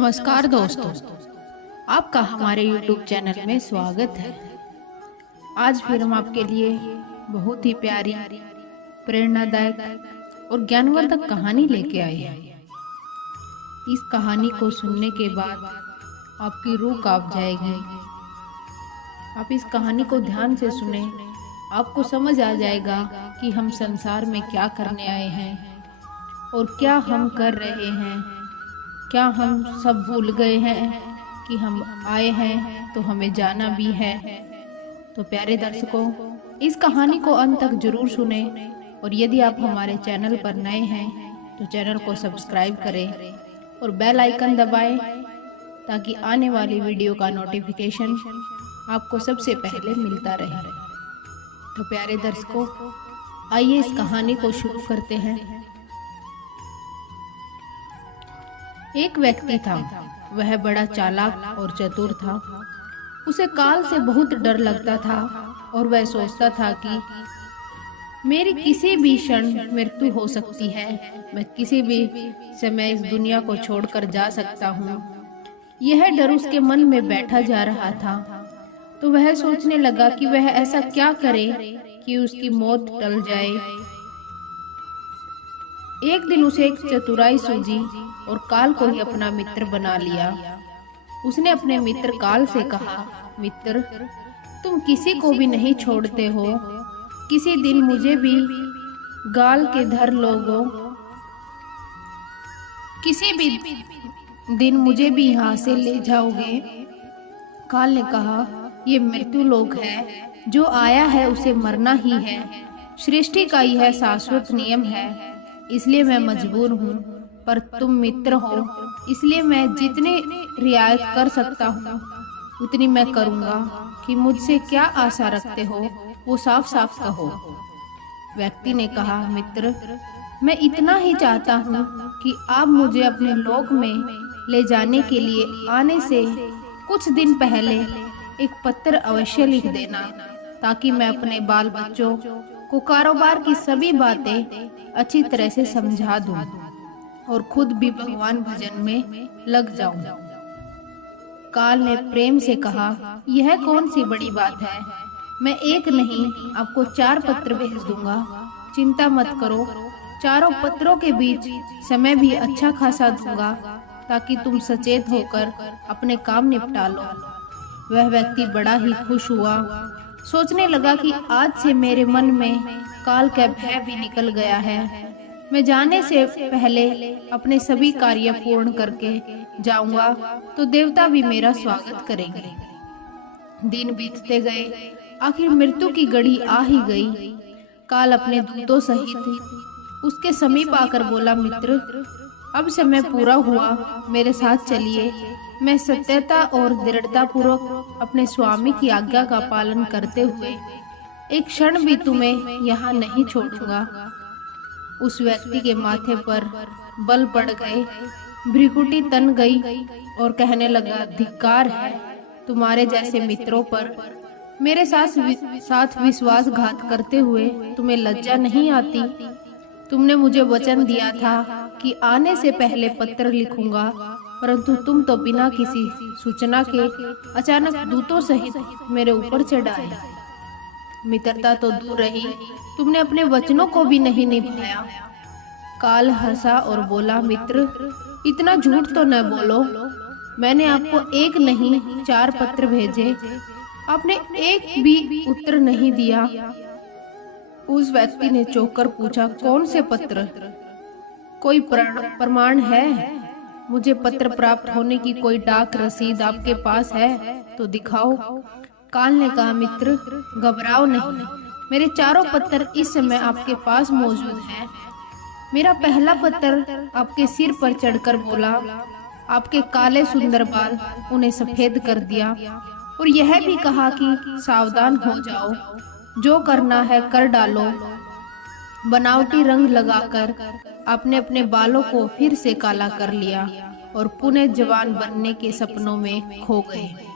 नमस्कार दोस्तों, आपका हमारे YouTube चैनल में स्वागत है। आज फिर हम आपके लिए बहुत ही प्यारी, प्रेरणादायक और ज्ञानवर्धक कहानी लेके आए हैं। इस कहानी को सुनने के बाद आपकी रूह कांप जाएगी। आप इस कहानी को ध्यान से सुने, आपको समझ आ जाएगा कि हम संसार में क्या करने आए हैं और क्या हम कर रहे हैं। क्या हम सब भूल गए हैं कि हम आए हैं तो हमें जाना भी है। तो प्यारे दर्शकों, इस कहानी को अंत तक जरूर सुने और यदि आप हमारे चैनल पर नए हैं तो चैनल को सब्सक्राइब करें और बेल आइकन दबाएं ताकि आने वाली वीडियो का नोटिफिकेशन आपको सबसे पहले मिलता रहे। तो प्यारे दर्शकों, आइए इस कहानी को शुरू करते हैं। एक व्यक्ति था, वह बड़ा चालाक और चतुर था। उसे काल से बहुत डर लगता था और वह सोचता था कि मेरी किसी भी क्षण मृत्यु हो सकती है, मैं किसी भी समय इस दुनिया को छोड़कर जा सकता हूँ। यह डर उसके मन में बैठा जा रहा था, तो वह सोचने लगा कि वह ऐसा क्या करे कि उसकी मौत टल जाए। एक दिन उसे एक चतुराई सूझी और काल को ही अपना मित्र बना लिया। उसने अपने मित्र काल से कहा, मित्र, तुम किसी को भी नहीं छोड़ते हो, किसी दिन मुझे भी गाल के धर लोगों, किसी भी दिन मुझे भी यहाँ से ले जाओगे। काल ने कहा, ये मृत्यु लोक है, जो आया है उसे मरना ही है। सृष्टि का यह शाश्वत नियम है, इसलिए मैं मजबूर हूँ, पर तुम मित्र हो, इसलिए मैं जितनी रियायत कर सकता हूँ उतनी मैं करूँगा। कि मुझसे क्या आशा रखते हो वो साफ साफ कहो। व्यक्ति ने कहा, मित्र, मैं इतना ही चाहता हूँ कि आप मुझे अपने लोक में ले जाने के लिए आने से कुछ दिन पहले एक पत्र अवश्य लिख देना, ताकि मैं अपने बाल बच्चों को कारोबार की सभी बातें अच्छी तरह से समझा दूं और खुद भी भगवान भजन में लग जाऊं। काल ने प्रेम से कहा, यह कौन सी बड़ी बात है, मैं एक नहीं आपको 4 पत्र भेज दूंगा। चिंता मत करो, चारों पत्रों के बीच समय भी अच्छा खासा दूंगा, ताकि तुम सचेत होकर अपने काम निपटा लो। वह व्यक्ति बड़ा ही खुश हुआ, सोचने लगा कि आज से मेरे मन में काल का भय भी निकल गया है। मैं जाने से पहले अपने सभी कार्य पूर्ण करके जाऊंगा तो देवता भी मेरा स्वागत करेंगे। दिन बीतते गए, आखिर मृत्यु की घड़ी आ ही गई। काल अपने दूतों सहित उसके समीप आकर बोला, मित्र, अब समय पूरा हुआ, मेरे साथ चलिए। मैं सत्यता और दृढ़ता पूर्वक अपने स्वामी की आज्ञा का पालन करते हुए एक क्षण भी तुम्हें यहाँ नहीं छोड़ूंगा। उस व्यक्ति के माथे पर बल पड़ गए, भ्रिकुटी तन गई और कहने लगा, धिक्कार है तुम्हारे जैसे मित्रों पर। मेरे साथ विश्वासघात करते हुए तुम्हें लज्जा नहीं आती? तुमने मुझे वचन दिया था कि आने से पहले पत्र लिखूंगा, परंतु तुम तो बिना किसी सूचना के अचानक दूतों सहित मेरे ऊपर चढ़ आए। मित्रता तो दूर रही, तुमने अपने वचनों को भी नहीं निभाया। काल हंसा और बोला, मित्र, इतना झूठ तो न बोलो। मैंने आपको एक नहीं 4 पत्र भेजे, आपने एक भी उत्तर नहीं दिया। उस व्यक्ति ने चौंक कर पूछा, कौन से पत्र? कोई प्रमाण है? मुझे पत्र प्राप्त होने की कोई डाक रसीद आपके पास है तो दिखाओ। काल ने कहा, मित्र, घबराओ नहीं, मेरे 4 पत्र इस समय आपके पास मौजूद हैं। मेरा पहला पत्र आपके सिर पर चढ़कर बोला, आपके काले सुंदर बाल उन्हें सफेद कर दिया, और यह भी कहा कि सावधान हो जाओ, जो करना है कर डालो। बनावटी रंग लगाकर आपने अपने बालों को फिर से काला कर लिया और पुनः जवान बनने के सपनों में खो गए।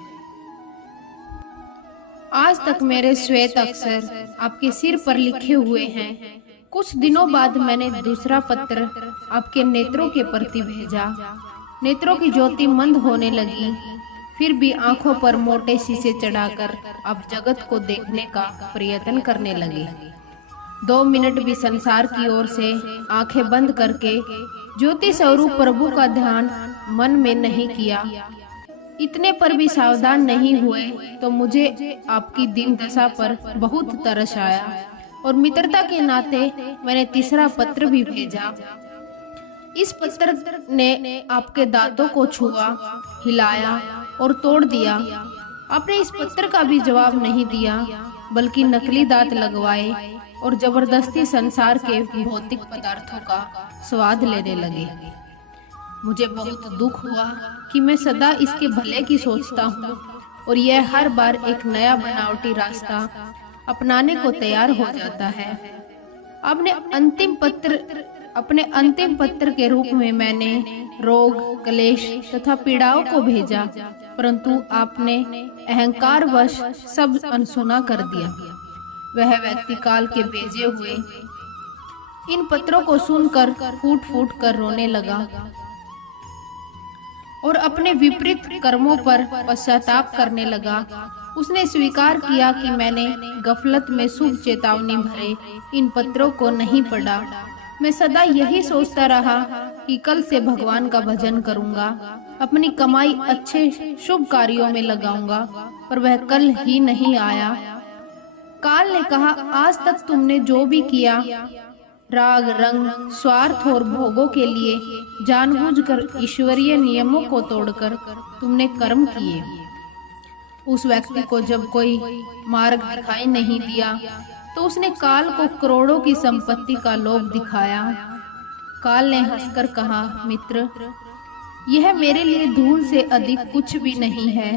आज तक मेरे श्वेत अक्षर आपके सिर पर लिखे हुए हैं। कुछ दिनों बाद मैंने दूसरा पत्र आपके नेत्रों के प्रति भेजा, नेत्रों की ज्योति मंद होने लगी। फिर भी आंखों पर मोटे शीशे चढ़ाकर अब जगत को देखने का प्रयत्न करने लगे। 2 मिनट भी संसार की ओर से आंखें बंद करके ज्योति स्वरूप प्रभु का ध्यान मन में नहीं किया। इतने पर भी सावधान नहीं हुए तो मुझे आपकी दीन दशा पर बहुत तरस आया और मित्रता के नाते मैंने तीसरा पत्र भी भेजा। इस पत्र ने आपके दांतों को छुआ, हिलाया और तोड़ दिया। आपने इस पत्र का भी जवाब नहीं दिया, बल्कि नकली दांत लगवाए और जबरदस्ती संसार के भौतिक पदार्थों का स्वाद लेने लगे। मुझे बहुत दुख हुआ कि मैं सदा इसके भले की सोचता हूँ और यह हर बार एक नया बनावटी रास्ता अपनाने को तैयार हो जाता है। अपने अंतिम पत्र के रूप में मैंने रोग, क्लेश तथा पीड़ाओं को भेजा, परंतु आपने अहंकारवश सब अनसुना कर दिया। वह व्यक्ति काल के भेजे हुए इन पत्रों को सुनकर फूट फूट कर रोने लगा और अपने विपरीत कर्मों पर पश्चाताप करने लगा। उसने स्वीकार किया कि मैंने गफलत में शुभ चेतावनी भरे इन पत्रों को नहीं पढ़ा। मैं सदा यही सोचता रहा कि कल से भगवान का भजन करूंगा, अपनी कमाई अच्छे शुभ कार्यों में लगाऊंगा, पर वह कल ही नहीं आया। काल ने कहा, आज तक तुमने जो भी किया, राग रंग, स्वार्थ और भोगों के लिए जानबूझकर ईश्वरीय नियमों को तोड़कर तुमने कर्म किए। उस व्यक्ति को जब कोई मार्ग दिखाई नहीं दिया तो उसने काल को करोड़ों की संपत्ति का लोभ दिखाया। काल ने हंसकर कहा, मित्र, यह मेरे लिए धूल से अधिक कुछ भी नहीं है।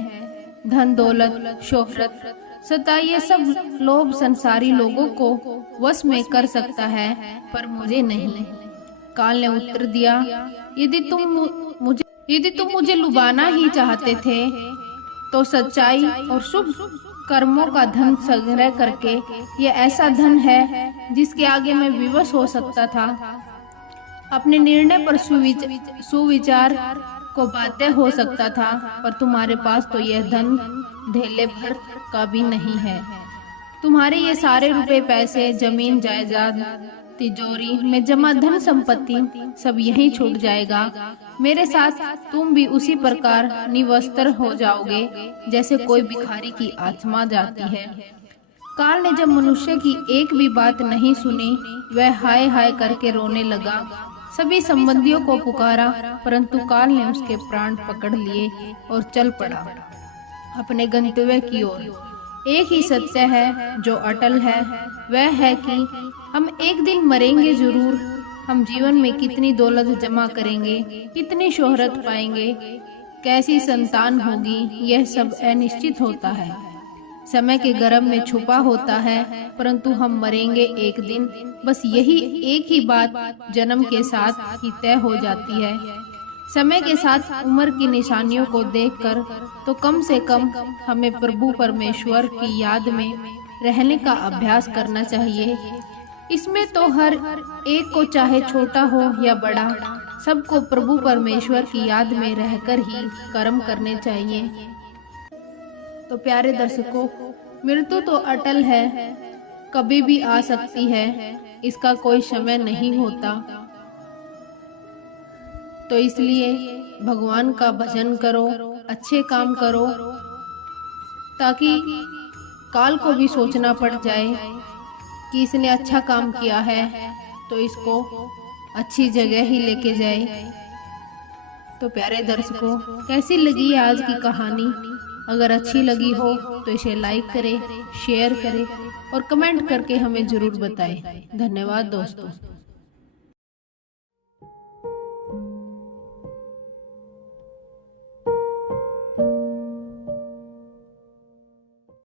धन दौलत, शोहरत, सत्ता, ये सब लोभ संसारी लोगों को वश में कर सकता है, पर मुझे नहीं। काल ने उत्तर दिया, यदि तुम मुझे लुभाना ही चाहते थे तो सच्चाई और शुभ कर्मों का धन संग्रह करके, यह ऐसा धन है जिसके आगे मैं विवश हो सकता था, अपने निर्णय पर सुविचार को बाध्य हो सकता था, पर तुम्हारे पास तो यह धन धेले भर का भी नहीं है। तुम्हारे ये सारे रुपए, पैसे, जमीन जायदाद, तिजोरी में जमा धन संपत्ति सब यहीं छूट जाएगा। मेरे साथ तुम भी उसी प्रकार निवस्त्र हो जाओगे जैसे कोई भिखारी की आत्मा जाती है। काल ने जब मनुष्य की एक भी बात नहीं सुनी, वह हाय हाय करके रोने लगा। सभी संबंधियों को पुकारा, परंतु काल ने उसके प्राण पकड़ लिए और चल पड़ा अपने गंतव्य की ओर। एक ही सत्य है जो अटल है, वह है कि हम एक दिन मरेंगे जरूर। हम जीवन में कितनी दौलत जमा करेंगे, कितनी शोहरत पाएंगे, कैसी संतान होगी, यह सब अनिश्चित होता है, समय के गर्भ में छुपा होता है, परंतु हम मरेंगे एक दिन। बस यही एक ही बात जन्म के साथ ही तय हो जाती है। समय के साथ उम्र की निशानियों को देखकर तो कम से कम हमें प्रभु परमेश्वर की याद में रहने का अभ्यास करना चाहिए। इसमें तो हर एक को, चाहे छोटा हो या बड़ा, सबको प्रभु परमेश्वर की याद में रहकर ही कर्म करने चाहिए। तो प्यारे दर्शकों, मृत्यु तो अटल है, कभी भी आ सकती है, इसका कोई समय नहीं होता। तो इसलिए भगवान का भजन करो, अच्छे काम करो, ताकि काल को भी सोचना पड़ जाए कि इसने अच्छा काम किया है तो इसको अच्छी जगह ही लेके जाए। तो प्यारे दर्शकों, कैसी लगी आज की कहानी? अगर अच्छी लगी हो तो इसे लाइक करें, शेयर करें और कमेंट करके हमें जरूर बताएं। धन्यवाद दोस्तों।